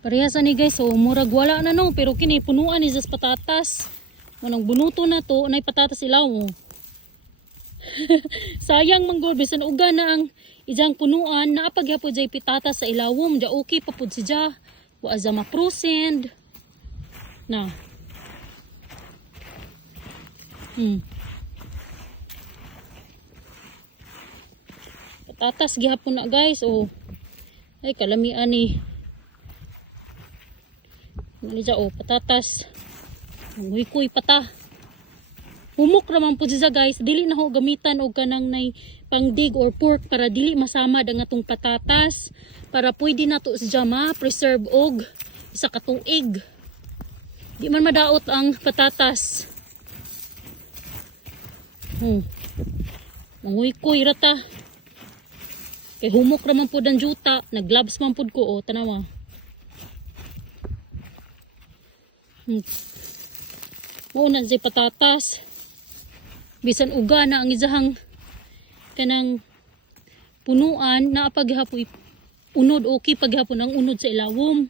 Parehas ani guys, so murag wala na no, pero kini punuan ni patatas. Manang bunuto na to, nay patatas ilaw mo. Sayang man gud bisan uga na ang ijang punuan, naapaghapon jay patatas sa ilawom, ja okay pa pud siya. Wa za ma-processed. Na. Patatas gihapon na guys, oh. Ay kalamian ni. Nali siya, oh, patatas. Nguy-kuy pata. Humok naman po siya guys. Dili na ho gamitan og kanang nay pangdig or pork para dili masama ang atong patatas. Para pwede na to siya ma-preserve og isa ka tuig. Di man madaot ang patatas. Manguy-kuy rata. Kay humok naman po ang juta. Nag-gloves man po ko, oh, tanawa. Mauna siya patatas. Bisan uga na ang izahang kanang punuan na paghapoy unod okay paghapon ang unod sa ilawom.